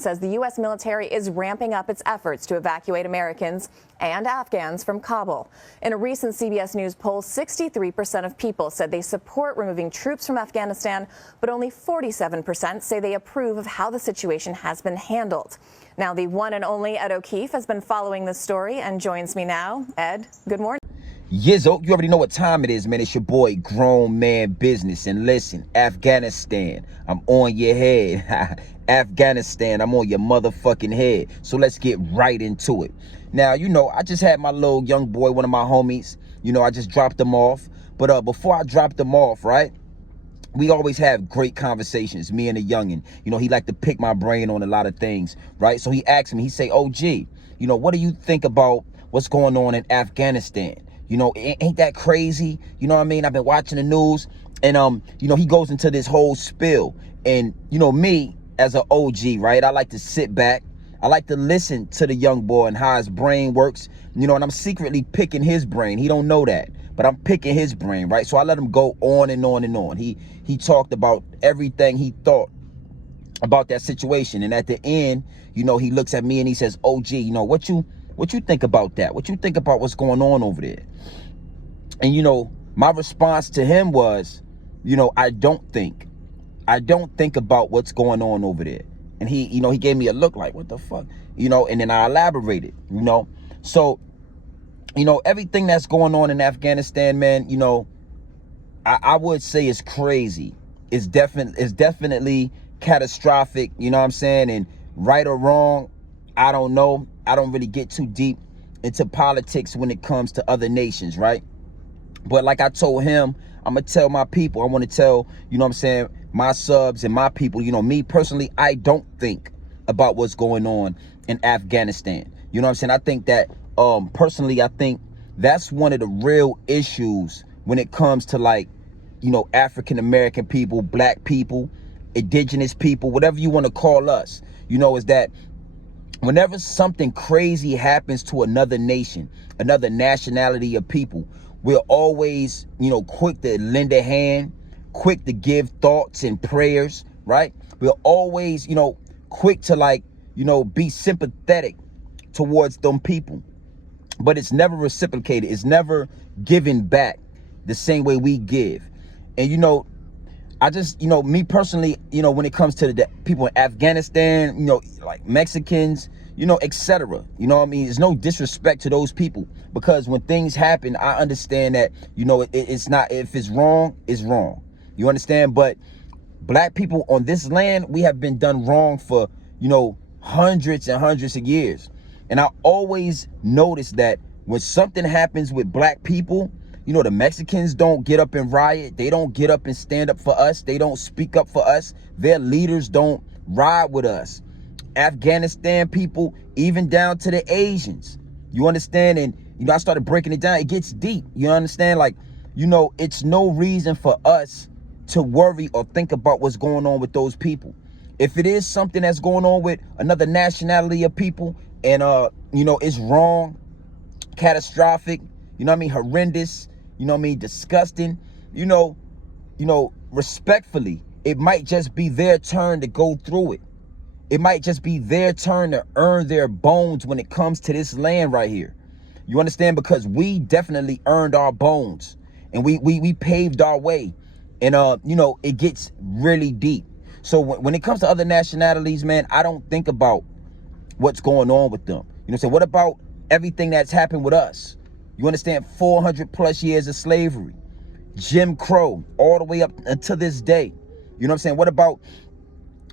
says the U.S. military is ramping up its efforts to evacuate Americans and Afghans from Kabul. In a recent CBS News poll, 63% of people said they support removing troops from Afghanistan, but only 47% say they approve of how the situation has been handled. Now, the one and only Ed O'Keefe has been following this story and joins me now. Ed, good morning. Yizzo, you already know what time it is, man. It's your boy, Grown Man Business. And listen, Afghanistan, I'm on your head. Afghanistan, I'm on your motherfucking head. So let's get right into it. Now, you know, I just had my little young boy, one of my homies. You know, I just dropped him off. But before I dropped him off, right, we always have great conversations, me and the youngin'. You know, he like to pick my brain on a lot of things, right? So he asked me, he say, OG, you know, what do you think about what's going on in Afghanistan? You know, ain't that crazy? You know what I mean? I've been watching the news and, you know, he goes into this whole spill. And, you know, me as an OG, right, I like to sit back. I like to listen to the young boy and how his brain works, you know, and I'm secretly picking his brain. He don't know that, but I'm picking his brain, right? So I let him go on and on and on. He talked about everything he thought about that situation. And at the end, you know, he looks at me and he says, OG, you know, what you think about that? What you think about what's going on over there? And, you know, my response to him was, you know, I don't think about what's going on over there. And he, you know, he gave me a look like, what the fuck? You know, and then I elaborated, you know. So, you know, everything that's going on in Afghanistan, man, you know, I would say it's crazy. It's definitely catastrophic, you know what I'm saying? And right or wrong, I don't know. I don't really get too deep into politics when it comes to other nations, right? But like I told him, I'm going to tell my people, I want to tell, you know what I'm saying, my subs and my people, you know, me personally, I don't think about what's going on in Afghanistan. You know what I'm saying? I think that, personally, I think that's one of the real issues when it comes to, like, you know, African-American people, black people, indigenous people, whatever you want to call us, you know, is that whenever something crazy happens to another nation, another nationality of people, we're always, you know, quick to lend a hand, quick to give thoughts and prayers, right? We're always, you know, quick to, like, you know, be sympathetic towards them people. But it's never reciprocated. It's never given back the same way we give. And, you know, I just, you know, me personally, you know, when it comes to the people in Afghanistan, you know, like Mexicans, you know, etc. You know what I mean? There's no disrespect to those people, because when things happen, I understand that, you know, it's not, if it's wrong, it's wrong. You understand? But black people on this land, we have been done wrong for, you know, hundreds and hundreds of years. And I always notice that when something happens with black people, you know, the Mexicans don't get up and riot. They don't get up and stand up for us. They don't speak up for us. Their leaders don't ride with us. Afghanistan people, even down to the Asians, you understand? And, you know, I started breaking it down. It gets deep. You understand? Like, you know, it's no reason for us to worry or think about what's going on with those people. If it is something that's going on with another nationality of people and, you know, it's wrong, catastrophic, you know what I mean, horrendous, you know what I mean, disgusting, you know, respectfully, it might just be their turn to go through it. It might just be their turn to earn their bones when it comes to this land right here. You understand? Because we definitely earned our bones and we paved our way. And, you know, it gets really deep. So when it comes to other nationalities, man, I don't think about what's going on with them. You know what I'm saying? What about everything that's happened with us? You understand? 400 plus years of slavery, Jim Crow, all the way up until this day. You know what I'm saying? What about,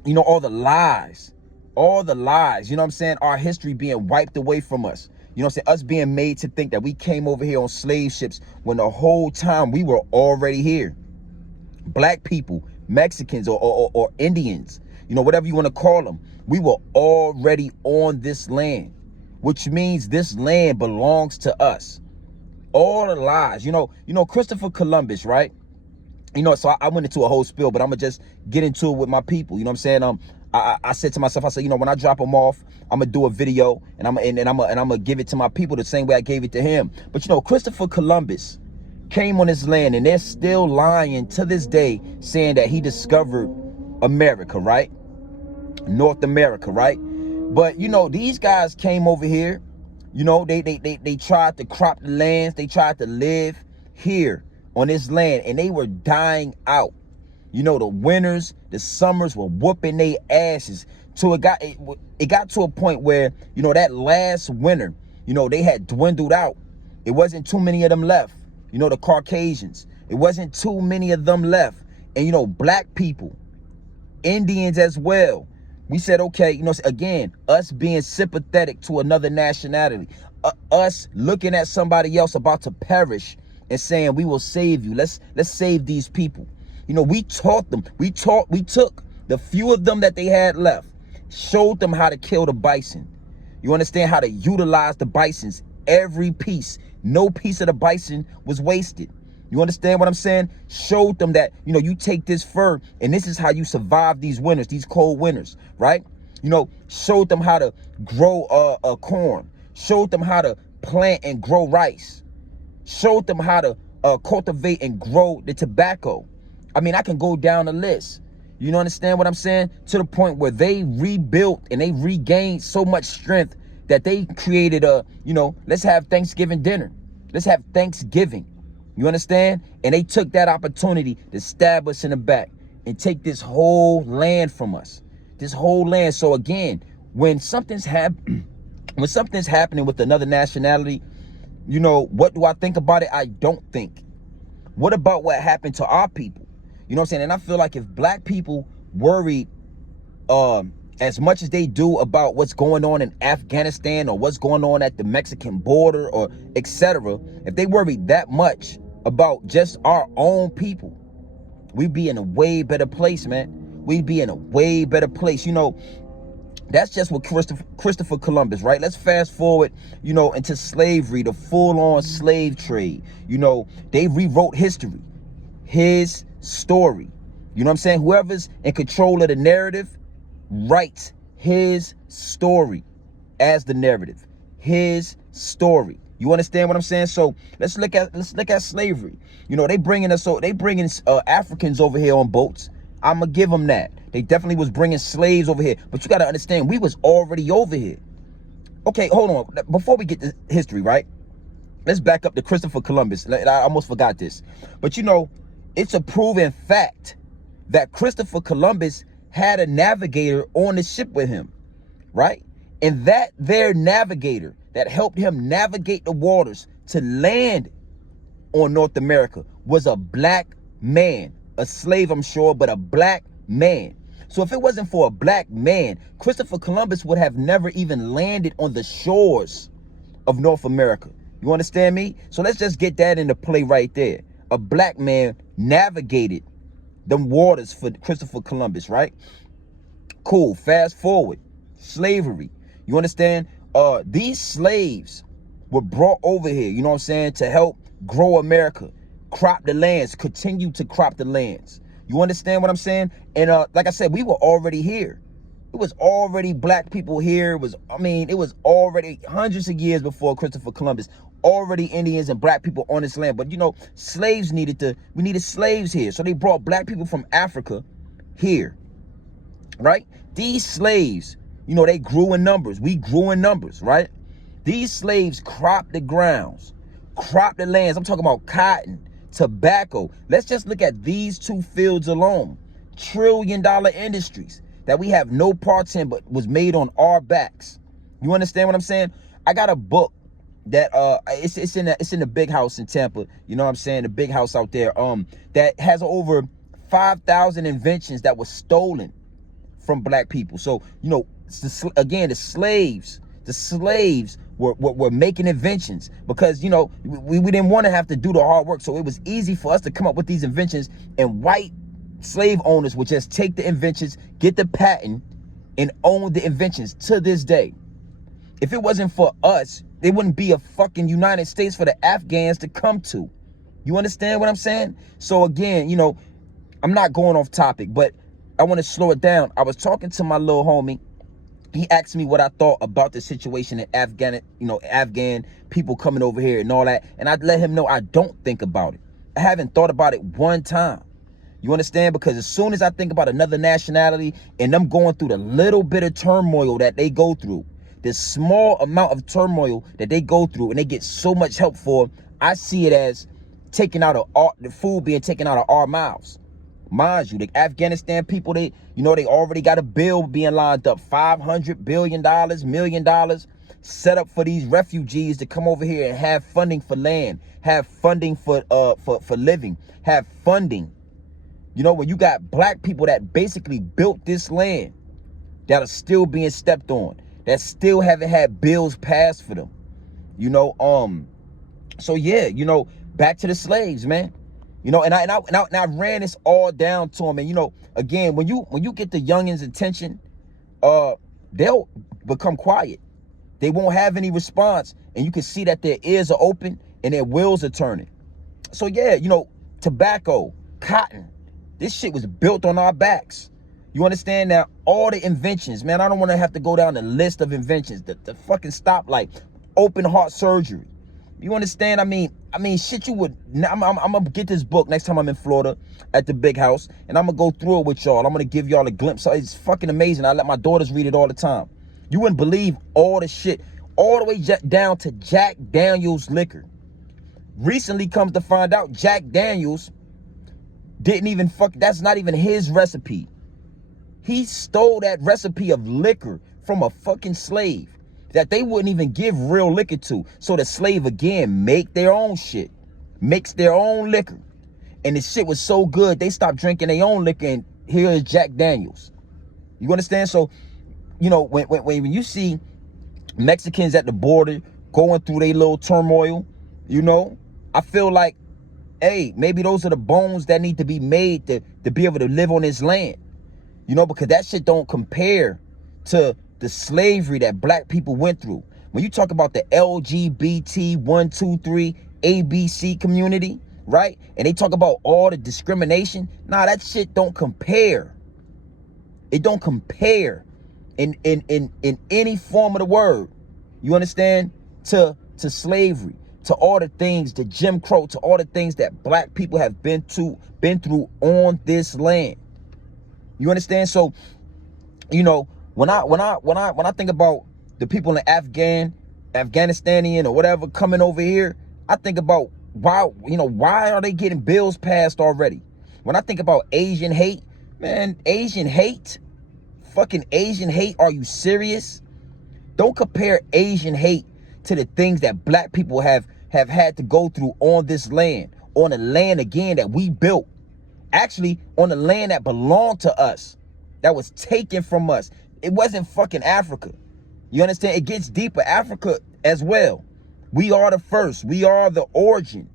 you know, all the lies, you know what I'm saying? Our history being wiped away from us. You know what I'm saying? Us being made to think that we came over here on slave ships when the whole time we were already here. Black people, Mexicans or Indians, you know, whatever you want to call them, we were already on this land, which means this land belongs to us. All the lies, you know, Christopher Columbus, right? You know, so I went into a whole spill, but I'm gonna just get into it with my people. You know what I'm saying? I said to myself, I said, you know, when I drop them off, I'm gonna do a video and I'm gonna give it to my people the same way I gave it to him. But you know, Christopher Columbus came on this land and they're still lying to this day saying that he discovered America, right? North America, right? But you know, these guys came over here, you know, they tried to crop the lands, they tried to live here on this land, and they were dying out. You know, the winters, the summers were whooping their asses. So it got to a point where, you know, that last winter, you know, they had dwindled out. It wasn't too many of them left. You know, the Caucasians, it wasn't too many of them left. And, you know, black people, Indians as well. We said, okay, you know, again, us being sympathetic to another nationality, us looking at somebody else about to perish and saying, we will save you. Let's save these people. You know, we taught them, we took the few of them that they had left, showed them how to kill the bison. You understand, how to utilize the bisons, every piece. No piece of the bison was wasted. You understand what I'm saying? Showed them that, you know, you take this fur and this is how you survive these winters, these cold winters, right? You know, showed them how to grow corn. Showed them how to plant and grow rice. Showed them how to cultivate and grow the tobacco. I mean, I can go down the list. You know, understand what I'm saying? To the point where they rebuilt and they regained so much strength that they created you know, let's have Thanksgiving dinner. Let's have Thanksgiving. You understand? And they took that opportunity to stab us in the back and take this whole land from us. This whole land. So again, when something's happening with another nationality, you know, what do I think about it? I don't think. What about what happened to our people? You know what I'm saying? And I feel like if black people worried as much as they do about what's going on in Afghanistan or what's going on at the Mexican border or etc., if they worried that much about just our own people, we'd be in a way better place, man. We'd be in a way better place. You know, that's just what Christopher Columbus, right? Let's fast forward, you know, into slavery, the full-on slave trade. You know, they rewrote history, his story. You know what I'm saying? Whoever's in control of the narrative writes his story as the narrative, his story. You understand what I'm saying? So let's look at slavery. You know, they bringing Africans over here on boats. I'm gonna give them that. They definitely was bringing slaves over here, but you got to understand, we was already over here. Okay, hold on. Before we get to history, right? Let's back up to Christopher Columbus. I almost forgot this, but you know, it's a proven fact that Christopher Columbus had a navigator on the ship with him, right? And that their navigator that helped him navigate the waters to land on North America was a black man, a slave, I'm sure, but a black man. So if it wasn't for a black man, Christopher Columbus would have never even landed on the shores of North America. You understand me? So let's just get that into play right there. A black man navigated them waters for Christopher Columbus, right? Cool. Fast forward. Slavery. You understand? These slaves were brought over here, you know what I'm saying, to help grow America, crop the lands, continue to crop the lands. You understand what I'm saying? And like I said, we were already here. It was already black people here. It was already hundreds of years before Christopher Columbus, already Indians and black people on this land. But you know, we needed slaves here. So they brought black people from Africa here, right? These slaves, you know, they grew in numbers. We grew in numbers, right? These slaves cropped the grounds, cropped the lands. I'm talking about cotton, tobacco. Let's just look at these two fields alone. $1 trillion industries that we have no parts in, but was made on our backs. You understand what I'm saying? I got a book that it's in the big house in Tampa. You know what I'm saying? The big house out there that has over 5,000 inventions that were stolen from black people. So, you know, again, the slaves were making inventions because, you know, we didn't want to have to do the hard work. So it was easy for us to come up with these inventions, and white slave owners would just take the inventions, get the patent, and own the inventions to this day. If it wasn't for us, there wouldn't be a fucking United States for the Afghans to come to. You understand what I'm saying? So again, you know, I'm not going off topic, but I want to slow it down. I was talking to my little homie. He asked me what I thought about the situation in Afghan people coming over here and all that. And I let him know I don't think about it. I haven't thought about it one time. You understand? Because as soon as I think about another nationality and them going through the little bit of turmoil that they go through, the small amount of turmoil that they go through and they get so much help for, I see it as taking out the food being taken out of our mouths. Mind you, the Afghanistan people, they already got a bill being lined up, $500 billion, $1 million, set up for these refugees to come over here and have funding for land, have funding for living, have funding. You know, when you got black people that basically built this land that are still being stepped on, that still haven't had bills passed for them. So yeah, back to the slaves, man. And I ran this all down to them. And again, when you get the youngins' attention, they'll become quiet. They won't have any response, and you can see that their ears are open and their wheels are turning. So yeah, tobacco, cotton, this shit was built on our backs. You understand? Now, all the inventions, man, I don't want to have to go down the list of inventions. The fucking stoplight, open heart surgery. You understand? I mean, shit you would... I'm going to get this book next time I'm in Florida at the big house, and I'm going to go through it with y'all. I'm going to give y'all a glimpse. It's fucking amazing. I let my daughters read it all the time. You wouldn't believe all the shit, all the way down to Jack Daniels liquor. Recently comes to find out Jack Daniels that's not even his recipe. He stole that recipe of liquor from a fucking slave that they wouldn't even give real liquor to. So the slave, again, make their own shit, mix their own liquor. And the shit was so good, they stopped drinking their own liquor, and here is Jack Daniels. You understand? So, when you see Mexicans at the border going through their little turmoil, I feel like, hey, maybe those are the bones that need to be made to be able to live on this land. Because that shit don't compare to the slavery that black people went through. When you talk about the LGBT 1, 2, 3 ABC community, right? And they talk about all the discrimination. Nah, that shit don't compare. It don't compare in any form of the word. You understand? To slavery, to all the things, to Jim Crow, to all the things that black people have been through on this land. You understand? So, when I think about the people in Afghanistanian or whatever coming over here, I think about why are they getting bills passed already? When I think about Asian hate, man, Asian hate, fucking Asian hate, are you serious? Don't compare Asian hate to the things that black people have had to go through on this land, on the land again that we built. Actually, on the land that belonged to us, that was taken from us. It wasn't fucking Africa. You understand? It gets deeper. Africa as well. We are the first. We are the origin.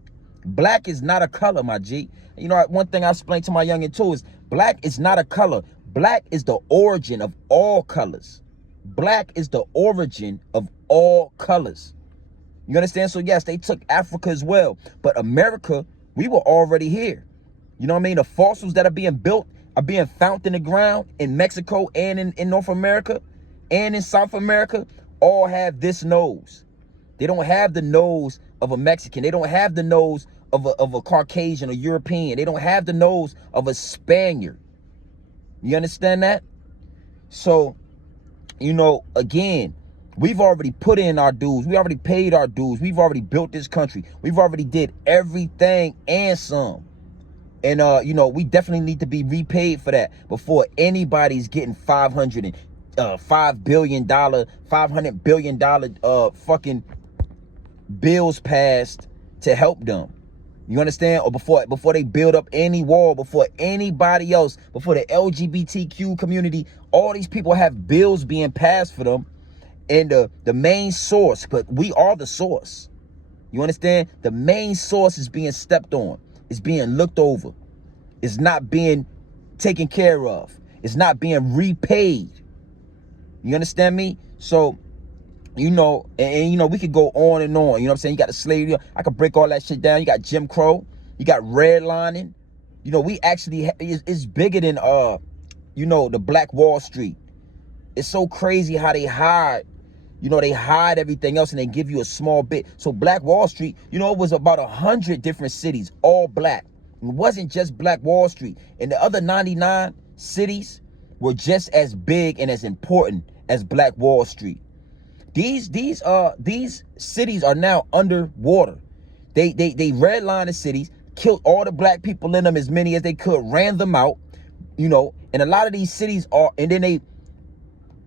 Black is not a color, my G. One thing I explained to my youngin' too is black is not a color. Black is the origin of all colors. Black is the origin of all colors. You understand? So yes, they took Africa as well. But America, we were already here. You know what I mean? The fossils that are being built are being found in the ground in Mexico and in North America and in South America, all have this nose. They don't have the nose of a Mexican. They don't have the nose of a Caucasian or European. They don't have the nose of a Spaniard. You understand that? So, again, we've already put in our dues. We already paid our dues. We've already built this country. We've already did everything and some. And, we definitely need to be repaid for that before anybody's getting $500 billion fucking bills passed to help them. You understand? Or before they build up any wall, before anybody else, before the LGBTQ community, all these people have bills being passed for them. And the main source, but we are the source. You understand? The main source is being stepped on. It's being looked over. It's not being taken care of. It's not being repaid. You understand me? So, and we could go on and on. You know what I'm saying? You got the slavery. I could break all that shit down. You got Jim Crow. You got redlining. We actually, it's bigger than, the Black Wall Street. It's so crazy how they hide. They hide everything else and they give you a small bit. So Black Wall Street, it was about 100 different cities, all black. It wasn't just Black Wall Street. And the other 99 cities were just as big and as important as Black Wall Street. These cities are now underwater. They redlined the cities, killed all the black people in them, as many as they could, ran them out, you know, and a lot of these cities are, and then they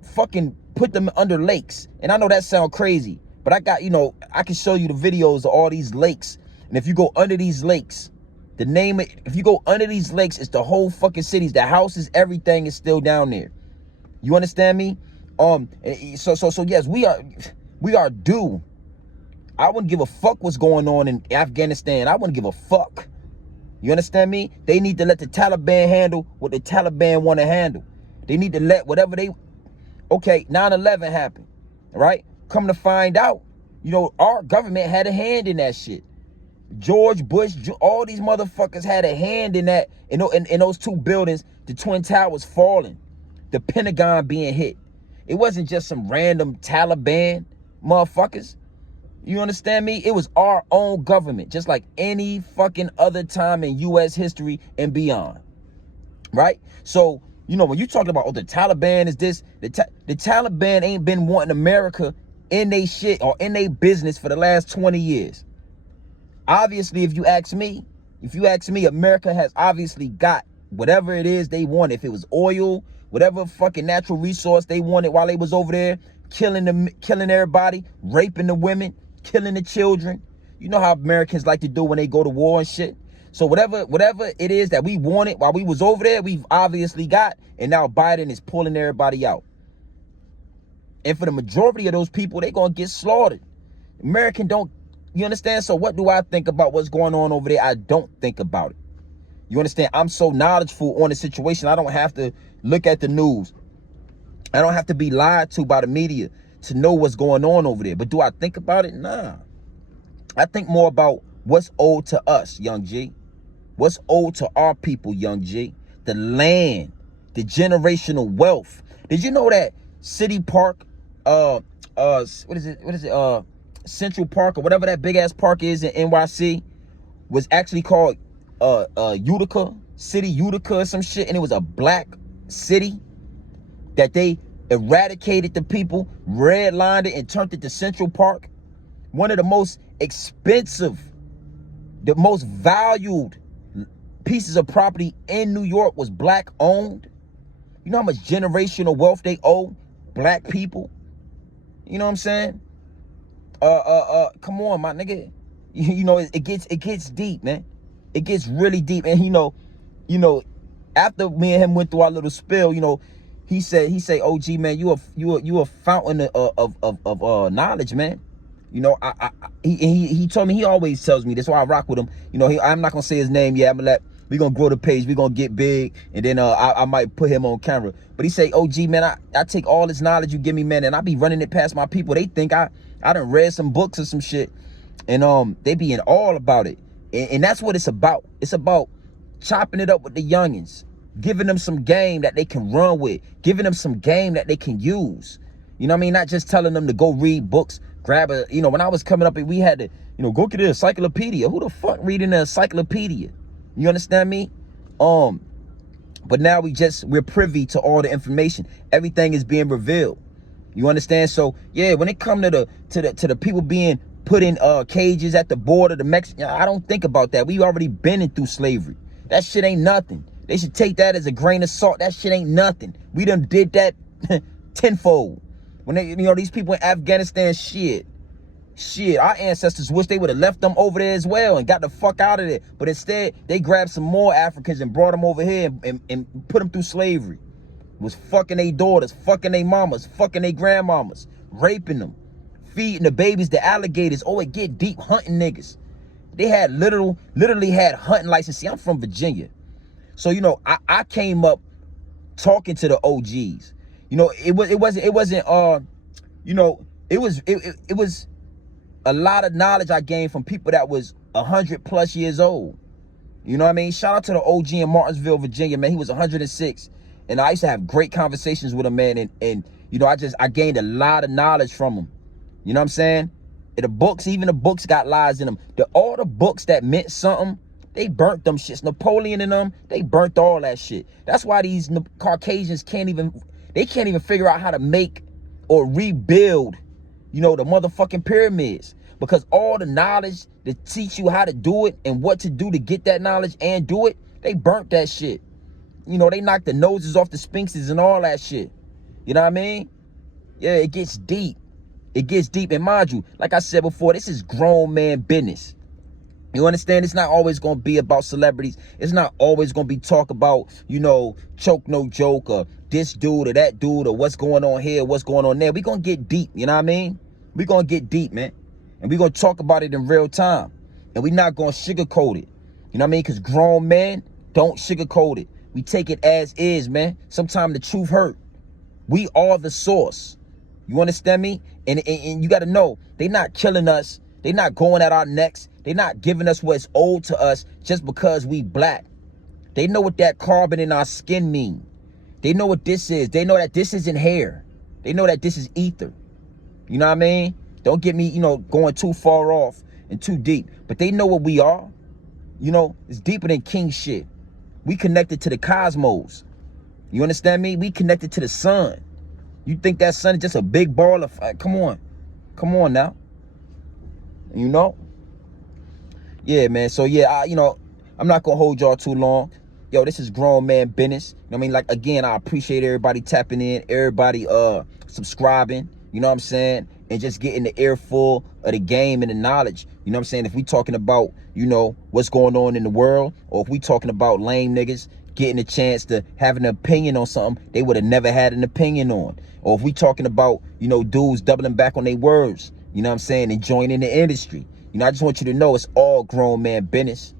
fucking put them under lakes. And I know that sounds crazy, but I got, you know, I can show you the videos of all these lakes. And if you go under these lakes, if you go under these lakes, it's the whole fucking cities. The houses, everything is still down there. You understand me? So yes, we are due. I wouldn't give a fuck what's going on in Afghanistan. I wouldn't give a fuck. You understand me? They need to let the Taliban handle what the Taliban want to handle. They need to let whatever they... Okay, 9/11 happened, right? Come to find out, you know, our government had a hand in that shit. George Bush, all these motherfuckers had a hand in that, in those two buildings, the Twin Towers falling, the Pentagon being hit. It wasn't just some random Taliban motherfuckers. You understand me? It was our own government, just like any fucking other time in U.S. history and beyond, right? So, you know, when you talking about, oh, the Taliban is this, the Taliban ain't been wanting America in they shit or in they business for the last 20 years. Obviously, if you ask me, America has obviously got whatever it is they want. If it was oil, whatever fucking natural resource they wanted while they was over there, killing everybody, raping the women, killing the children. You know how Americans like to do when they go to war and shit. So whatever it is that we wanted while we was over there, we've obviously got, and now Biden is pulling everybody out. And for the majority of those people, they gonna get slaughtered. American don't, you understand? So what do I think about what's going on over there? I don't think about it. You understand? I'm so knowledgeable on the situation. I don't have to look at the news. I don't have to be lied to by the media to know what's going on over there. But do I think about it? Nah. I think more about what's owed to us, Young G. What's owed to our people, Young G. The land, the generational wealth. Did you know that City Park, what is it? Central Park or whatever that big ass park is in NYC was actually called Utica, City Utica or some shit, and it was a black city that they eradicated the people, redlined it, and turned it to Central Park. One of the most expensive, the most valued pieces of property in New York was black owned. You know how much generational wealth they owe black people? You know what I'm saying? Come on, my nigga. You know, it gets deep, man. It gets really deep. And you know, after me and him went through our little spill, you know, he said, OG, man, you a fountain of knowledge, man. You know, he told me, he always tells me this, why I rock with him. You know, I'm not gonna say his name yet. We're gonna grow the page, we're gonna get big, and then I might put him on camera. But he say, OG, man, I take all this knowledge you give me, man, and I be running it past my people. They think I done read some books or some shit, and they be in all about it. And that's what it's about. It's about chopping it up with the youngins, giving them some game that they can run with, giving them some game that they can use. You know what I mean? Not just telling them to go read books, grab a, you know, when I was coming up, we had to, you know, go get an encyclopedia. Who the fuck reading an encyclopedia? You understand me? But now we're privy to all the information. Everything is being revealed. You understand? So yeah, when it come to the people being put in cages at the border, the Mexican, I don't think about that. We already been through slavery. That shit ain't nothing. They should take that as a grain of salt. That shit ain't nothing. We done did that tenfold. When they, you know, these people in Afghanistan, shit, our ancestors wish they would have left them over there as well and got the fuck out of there. But instead, they grabbed some more Africans and brought them over here and put them through slavery. Was fucking their daughters, fucking their mamas, fucking their grandmamas, raping them, feeding the babies to alligators. Oh, it get deep, hunting niggas. They had literally had hunting license. See, I'm from Virginia. So, you know, I came up talking to the OGs. You know, it wasn't you know, it was a lot of knowledge I gained from people that was 100+ years old. You know what I mean? Shout out to the OG in Martinsville, Virginia, man. He was 106. And I used to have great conversations with him, man. And you know, I gained a lot of knowledge from him. You know what I'm saying? And the books, even the books got lies in them. All the books that meant something They burnt them shits. Napoleon and them, they burnt all that shit. That's why these Caucasians can't even figure out how to make or rebuild, you know, the motherfucking pyramids. Because all the knowledge to teach you how to do it and what to do to get that knowledge and do it, they burnt that shit. You know, they knocked the noses off the sphinxes and all that shit. You know what I mean? Yeah, it gets deep. It gets deep. And mind you, like I said before, this is grown man business. You understand? It's not always going to be about celebrities. It's not always going to be talk about, you know, choke no joke or this dude or that dude or what's going on here, what's going on there. We're going to get deep. You know what I mean? We're going to get deep, man. And we're going to talk about it in real time. And we're not going to sugarcoat it. You know what I mean? Because grown men don't sugarcoat it. We take it as is, man. Sometimes the truth hurt. We are the source. You understand me? And you got to know, they not killing us. They not going at our necks. They not giving us what's owed to us just because we black. They know what that carbon in our skin mean. They know what this is. They know that this isn't hair. They know that this is ether. You know what I mean? Don't get me, you know, going too far off and too deep. But they know what we are. You know, it's deeper than king shit. We connected to the cosmos. You understand me? We connected to the sun. You think that sun is just a big ball of fire? Come on. Come on now. You know? Yeah, man. So, yeah, you know, I'm not going to hold y'all too long. Yo, this is grown man business. You know what I mean? Like, again, I appreciate everybody tapping in, everybody subscribing. You know what I'm saying? And just getting the earful of the game and the knowledge. You know what I'm saying? If we talking about, you know, what's going on in the world, or if we talking about lame niggas getting a chance to have an opinion on something they would have never had an opinion on. Or if we talking about, you know, dudes doubling back on their words, you know what I'm saying, and joining the industry. You know, I just want you to know it's all grown man business.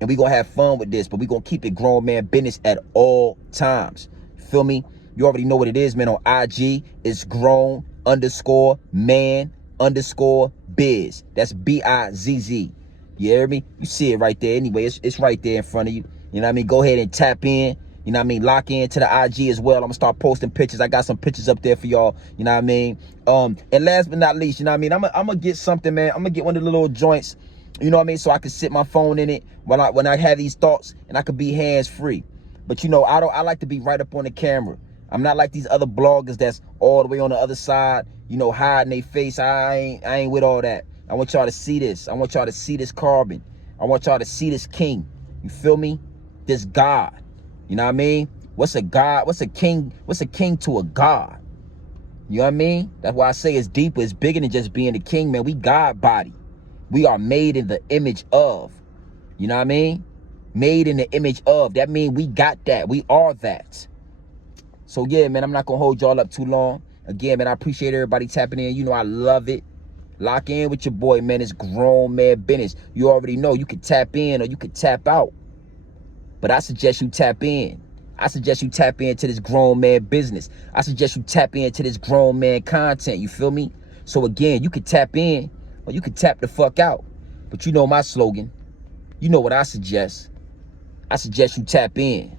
And we going to have fun with this, but we going to keep it grown man business at all times. Feel me? You already know what it is, man. On IG, it's grown_man_biz. That's BIZZ. You hear me? You see it right there. Anyway, it's right there in front of you. You know what I mean? Go ahead and tap in. You know what I mean? Lock in to the IG as well. I'm going to start posting pictures. I got some pictures up there for y'all. You know what I mean? And last but not least, you know what I mean? I'm going to get something, man. I'm going to get one of the little joints, you know what I mean? So I can sit my phone in it when I have these thoughts and I could be hands-free. But, you know, I like to be right up on the camera. I'm not like these other bloggers that's all the way on the other side, you know, hiding their face. I ain't with all that. I want y'all to see this. I want y'all to see this carbon. I want y'all to see this king. You feel me? This God. You know what I mean? What's a God? What's a king? What's a king to a God? You know what I mean? That's why I say it's deeper. It's bigger than just being a king, man. We God body. We are made in the image of. You know what I mean? Made in the image of. That means we got that. We are that. So, yeah, man, I'm not going to hold y'all up too long. Again, man, I appreciate everybody tapping in. You know, I love it. Lock in with your boy, man. It's grown man business. You already know you can tap in or you can tap out. But I suggest you tap in. I suggest you tap into this grown man business. I suggest you tap into this grown man content. You feel me? So, again, you can tap in or you can tap the fuck out. But you know my slogan. You know what I suggest. I suggest you tap in.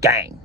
Gang.